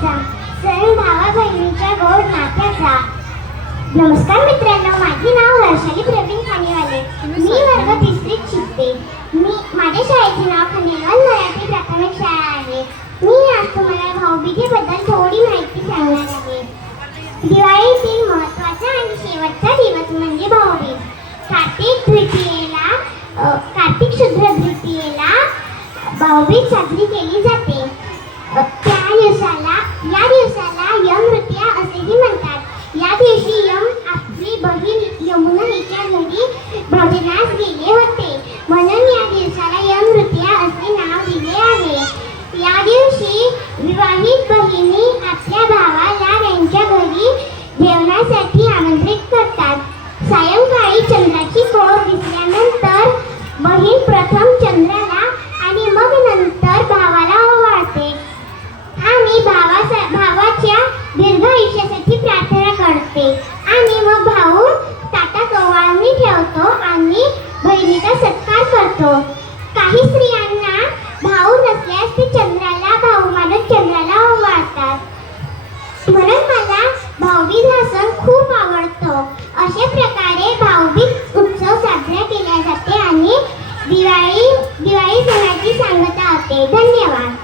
दिवाळीचा सण भावा बहिणीच्या गोड नात्याचा. नमस्कार मित्रांनो, माझे नाव हर्षाली प्रवीण खानेवाले. मी वर्ग 3रीत शिकते. माझ्या शाळेचे नाव खंडेलवाल मराठी प्राथमिक शाळा आहे. मी आज तुम्हाला भाऊबीजेबद्दल थोडी माहिती सांगणार आहे. दिवाळीतील महत्त्वाचा आणि शेवटचा दिवस म्हणजे भाऊबीज. कार्तिक शुद्ध द्वितीयेला भाऊबीज साजरी केली जाते. या दिवसाला यम तृतीया असेही म्हणतात. या दिवशी यम आपली बहीण यमुना हिच्या घरी भोजनास गेले होते, म्हणून या दिवसाला यम तृतीया असे नाव दिले आहे. या दिवशी विवाहित बहिणी आपल्या भावाला त्यांच्या घरी जेवणासाठी आमंत्रित करतात. सायंकाळी चंद्राची कोर दिसल्यानंतर बहीण प्रथम चंद्राला आणि मग नंतर भावाला ओवाळते आणि भावाच्या दीर्घ आयुष्यासाठी प्रार्थना करते. आणि मग भाऊ ताटात ओवाळणी ठेवतो आणि बहिणीचा सत्कार करतो. काही स्त्रियांना भाऊ नसल्यास ते चंद्राला भाऊ मानून चंद्राला ओवाळतात. म्हणून मला भाऊबीज हा सण खूप आवडतो. अशा प्रकारे भाऊबीज उत्सव साजरा केला जाते आणि दिवाळी सणाची सांगता होते. धन्यवाद.